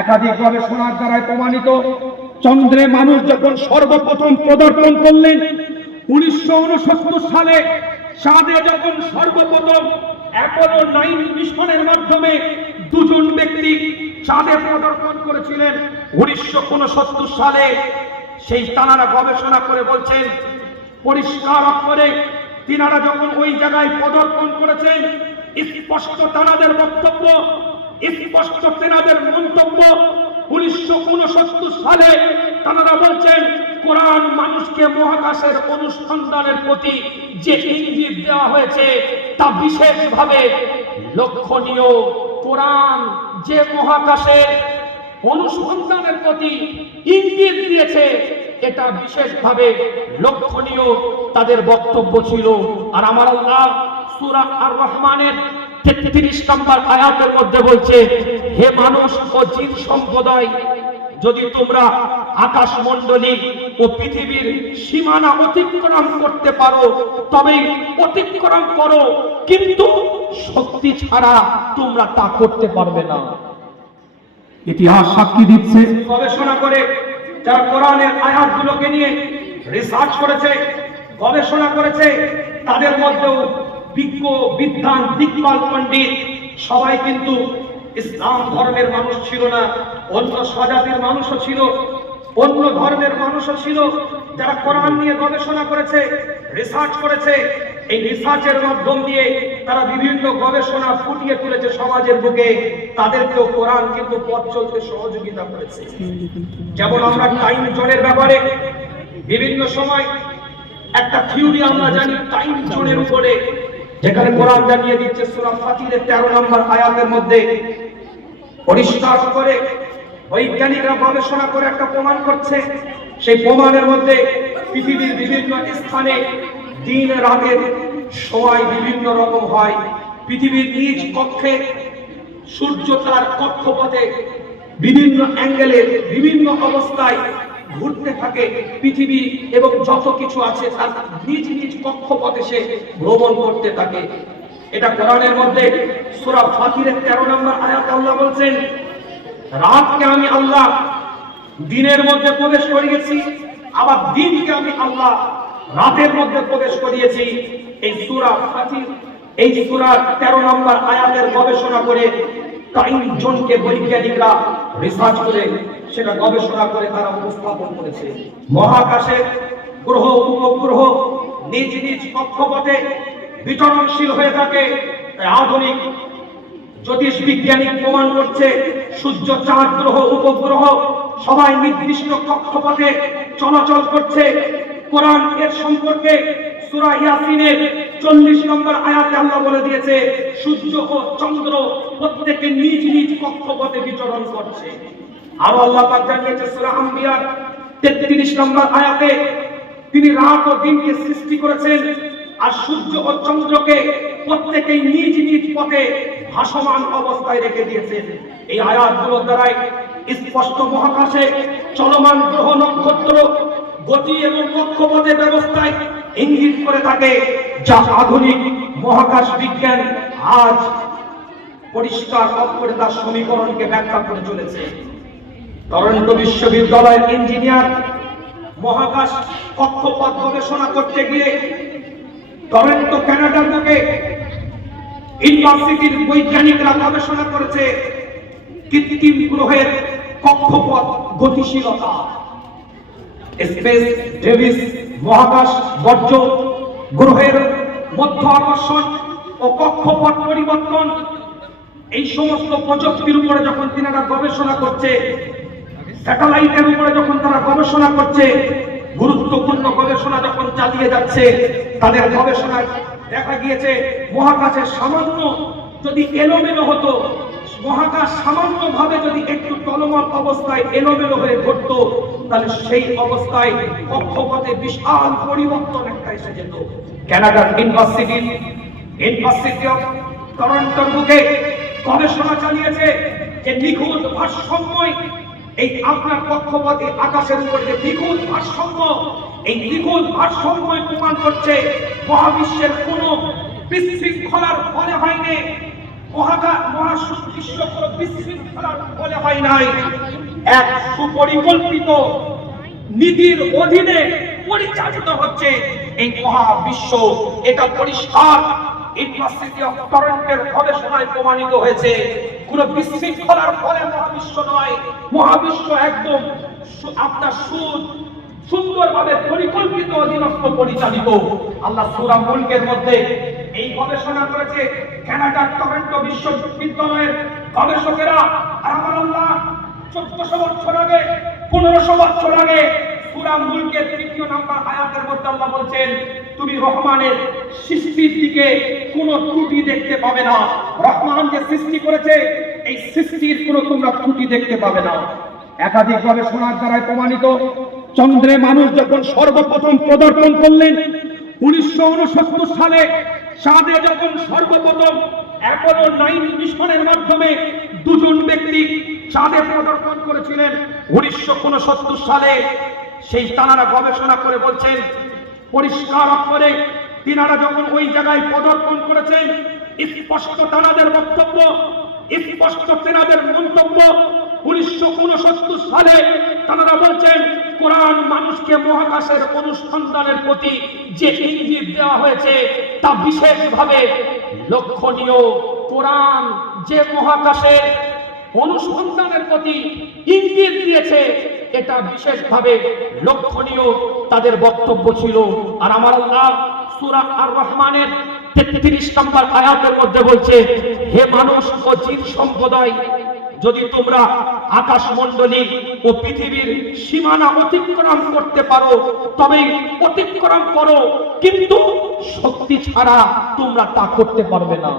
একাধিক গবেষণার দ্বারাই প্রমাণিত, চন্দ্রে মানুষ যখন সর্বপ্রথম পদার্পণ করলেন, উনিশশো উনসত্তর সালে চাঁদে যখন সর্বপ্রথম অ্যাপোলো নাইন মিশনের মাধ্যমে দুজন ব্যক্তি চাঁদে পদার্পণ করেছিলেন, উনিশশো সালে সেই তানারা গবেষণা করে বলছেন, পরিষ্কার করে তিনারা যখন ওই জায়গায় পদার্পণ করেছেন, স্পষ্ট তানাদের বক্তব্য স্পষ্ট তেনাদের মন্তব্য উনিশশো উনসত্তর সালে তারা বলছেন, কোরআন মানুষকে মহাকাশের অনুসন্ধানের প্রতি যে ইঙ্গিত দেওয়া হয়েছে, তা বিশেষভাবে লক্ষণীয়। কোরআন যে মহাকাশের অনুসন্ধানের প্রতি ইঙ্গিত দিয়েছে, এটা বিশেষভাবে লক্ষণীয়। তাদের বক্তব্য ছিল, আর আমার আল্লাহ সূরা আর রহমানের তেত্রিশ নম্বর আয়াতের মধ্যে বলছে হে মানুষ ও জিন সম্প্রদায় যদি তোমরা আকাশ মণ্ডলী ও পৃথিবীর সীমানা অতিক্রম করতে পারো তবে অতিক্রম করো। কিন্তু শক্তি ছাড়া তোমরা তা করতে পারবে না। ইতিহাস সাক্ষী দিচ্ছে। গবেষণা করে যারা কোরআনের আয়াতগুলোকে নিয়ে রিসার্চ করেছে গবেষণা করেছে তাদের মধ্যেও বিজ্ঞ, বিদ্বান, দিকপাল পণ্ডিত, সবাই কিন্তু ইসলাম ধর্মের মানুষ ছিল না, অন্য স্বজাতির মানুষও ছিল, অন্য ধর্মের মানুষও ছিল, যারা কোরআন নিয়ে গবেষণা করেছে রিসার্চ করেছে, এই রিসার্চের মাধ্যম দিয়ে তারা বিভিন্ন গবেষণা ফুটিয়ে তুলেছে সমাজের বুকে, তাদেরকেও কোরআন কিন্তু পথ চলতে সহযোগিতা করেছে। যেমন আমরা টাইম জোনের ব্যাপারে, বিভিন্ন সময় একটা থিওরি আমরা জানি, টাইম জোনের উপরে যেখানে কোরআন জানিয়ে দিচ্ছে সূরা ফাতিরের 13 নম্বর আয়াতের মধ্যে। পরিষ্কার করে বৈজ্ঞানিকরা গবেষণা করে একটা প্রমাণ করছে। সেই প্রমাণের মধ্যে পৃথিবীর বিভিন্ন স্থানে দিন রাতের সময় বিভিন্ন রকম হয়। পৃথিবীর নিজ কক্ষে সূর্য তার কক্ষপথে বিভিন্ন অ্যাঙ্গেলের বিভিন্ন অবস্থায় ঘুরতে থাকে পৃথিবী এবং যত কিছু আছে তার নিজ নিজ কক্ষপথে সে ভ্রমণ করতে থাকে। এটা কোরআনের মধ্যে সূরা ফাতিরের 13 নম্বর আয়াত আল্লাহ বলছেন, রাতকে আমি আল্লাহ দিনের মধ্যে প্রবেশ করিয়েছি, আবার দিনকে আমি আল্লাহ রাতের মধ্যে প্রবেশ করিয়েছি। এই সূরা ফাতির এই সূরার 13 নম্বর আয়াতের গবেষণা করে টাইম জোনকে বৈজ্ঞানিকরা রিসার্চ করে সেটা গবেষণা করে তারা উপস্থাপন করেছে। মহাকাশে গ্রহ, উপগ্রহ নিজ নিজ কক্ষপথে বিচরণশীল হয়ে থাকে। আধুনিক জ্যোতিষ বিজ্ঞানী প্রমাণ করছে, সূর্য চাঁদ গ্রহ, উপগ্রহ সবাই নির্দিষ্ট কক্ষপথে চলাচল করছে। কোরআন এর সম্পর্কে সূরা ইয়াসিনের 40 নম্বর আয়াতে আল্লাহ বলে দিয়েছে, সূর্য ও চন্দ্র প্রত্যেকে নিজ নিজ কক্ষপথে বিচরণ করছে। আর আল্লাহ পাক জানিয়েছে সূরা আম্বিয়ার 33 নম্বর আয়াতে, তিনি রাত ও দিনকে সৃষ্টি করেছেন আর সূর্য ও চন্দ্রকে নিজ নিজ পথে ভাসমান অবস্থায় রেখে দিয়েছেন। এই দ্বারাই স্পষ্ট মহাকাশে চলমান গ্রহ নক্ষত্র গতি এবং কক্ষপথের ব্যবস্থায় ইঙ্গিত করে থাকে যা আধুনিক মহাকাশ বিজ্ঞান আজ পরিষ্কার করে তার সমীকরণকে ব্যাখ্যা করে চলেছে। টরন্টো বিশ্ববিদ্যালয়ের ইঞ্জিনিয়ার মহাকাশ কক্ষপথ গবেষণা করতে গিয়ে টরন্টো কানাডার বুকে ইউনিভার্সিটির বৈজ্ঞানিকরা গবেষণা করেছে কৃত্রিম গ্রহের কক্ষপথ গতিশীলতা। স্পেস ডেভিস মহাকাশ বর্জ্য গ্রহের মধ্য আকর্ষণ ও কক্ষপথ পরিবর্তন, এই সমস্ত প্রযুক্তির উপরে যখন তিনারা গবেষণা করছে স্যাটেলাইটের উপরে যখন তারা গবেষণা করছে, গুরুত্বপূর্ণ গবেষণা যখন চালিয়ে যাচ্ছে, তাদের গবেষণায় দেখা গিয়েছে মহাকাশের সামান্য যদি এলোমেলো হতো, মহাকাশ সামান্য ভাবে যদি একটু টলমল অবস্থায় এলোমেলো হয়ে ঘটতো, তাহলে সেই অবস্থায় কক্ষপথে বিশাল পরিবর্তন একটা এসে যেত। কানাডার ইউনিভার্সিটি ইউনিভার্সিটি অফ টরন্টোর বুকে গবেষণা চালিয়েছে যে নিখুঁত ভারসাম্যই এই আপনার কক্ষপথে আকাশের উপর যে নিখুঁত ভারসাম্য, এই নিখুঁত ভারসাম্য প্রমাণ করছে মহাবিশ্বের কোন বিশৃঙ্খলার ফলে হয়নি কোনো হয় নাই। এক সুপরিকল্পিত নীতির অধীনে পরিচালিত হচ্ছে এই মহাবিশ্ব। পরিষ্কার। গবেষণায় প্রমাণিত হয়েছে। কোন বিশৃঙ্খলার ফলে মহাবিশ্ব নয়, মহাবিশ্ব একদম আপনার সুদ সুন্দরভাবে পরিকল্পিত অধীনস্থ পরিচালিত। আল্লাহ সূরা মুলকের মধ্যে এই গবেষণা করেছে, কানাডার টরন্টো বিশ্ববিদ্যালয়ের গবেষকেরা। আর আমার আল্লাহ চোদ্দশো বছর আগে, পনেরোশো বছর আগে সূরা মুলকের তৃতীয় নাম্বার আয়াতের মধ্যে আল্লাহ বলছেন তুমি রহমানের সৃষ্টির দিকে কোনো ত্রুটি দেখতে পাবে না। রহমান যে সৃষ্টি করেছে, এই সৃষ্টির কোনো তোমরা ত্রুটি দেখতে পাবে না। একাধিক গবেষণার দ্বারাই প্রমাণিত, চন্দ্রে মানুষ যখন সর্বপ্রথম পদার্পণ করলেন, উনিশশো উনসত্তর সালে চাঁদে যখন সর্বপ্রথম অ্যাপোলো নাইন মিশনের মাধ্যমে দুজন ব্যক্তি চাঁদে পদার্পণ করেছিলেন, উনিশশো উনসত্তর সালে সেই তারা গবেষণা করে বলছেন পরিষ্কার করে তিনারা যখন ওই জায়গায় পদার্পণ করেছেন স্পষ্ট তারাদের বক্তব্য, স্পষ্ট তেনাদের মন্তব্য, উনিশশো উনসত্তর সালে তারা বলছেন, কোরআন মানুষকে মহাকাশের অনুসন্ধানের প্রতি যে ইঙ্গিত দেওয়া হয়েছে, তা বিশেষভাবে লক্ষণীয়। কোরআন যে মহাকাশের অনুসন্ধানের প্রতি ইঙ্গিত দিয়েছে এটা বিশেষভাবে লক্ষণীয় তাদের বক্তব্য ছিল। আর আমার আল্লাহ সূরা আর রহমানের তেত্রিশ নম্বর আয়াতের মধ্যে বলছে, হে মানুষ ও জিন সম্প্রদায়, যদি তোমরা আকাশ মণ্ডলী ও পৃথিবীর সীমানা অতিক্রম করতে পারো, তবে অতিক্রম করো, কিন্তু শক্তি ছাড়া তোমরা তা করতে পারবে না।